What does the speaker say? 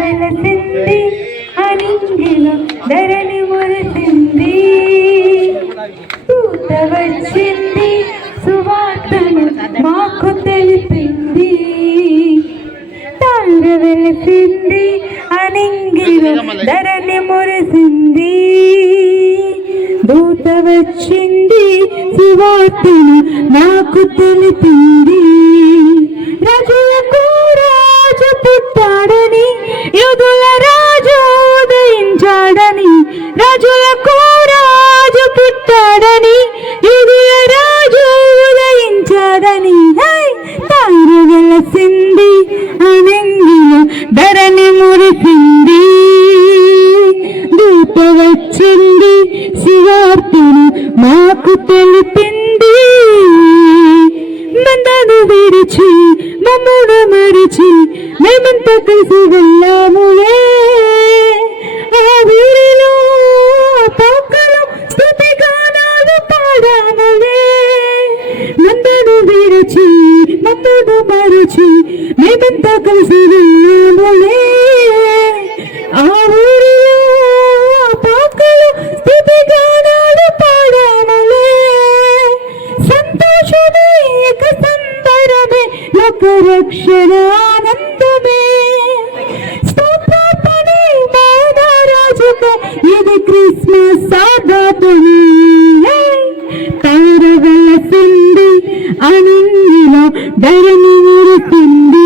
వెలసింది అనింగిలో ధరణి మురిసింది దూత వచ్చింది సువార్తను మాకు తెలిపింది తార వెలసింది అనింగిలో ధరణి మురిసింది దూత వచ్చింది సువార్తను నాకు తెలిపింది రాజులకు రాజు పుట్టాడని యూదుల రాజు ఉదయించాడని రాజులకు రాజు పుట్టాడని యూదుల రాజు ఉదయించాడని తార వెలసింది అనంగిలో ధరణి మురిసింది దూత వచ్చింది సువార్తను మాకు తెలిపింది మందను విడిచి మమ్మును మరిచి మేమంతా కలిసి వెళ్ళాములే ఆ ఊరిలో పక్కలు స్తుతి గానాలు పాడాములే మందను విడిచి మమ్మును మరిచి మేమంతా కలిసి వెళ్ళాములే ఆ ఊరిలో పక్కలు స్తుతి గానాలు పాడాములే సంతోషమే ఏక సంబరమే లోక రక్షణ ఆనందమే స్తోత్రార్పణే మహారాజుకే ఇది క్రిస్మస్ ఆరాధనే తార వెలసింది అనింగిలో ధరణి మురిసింది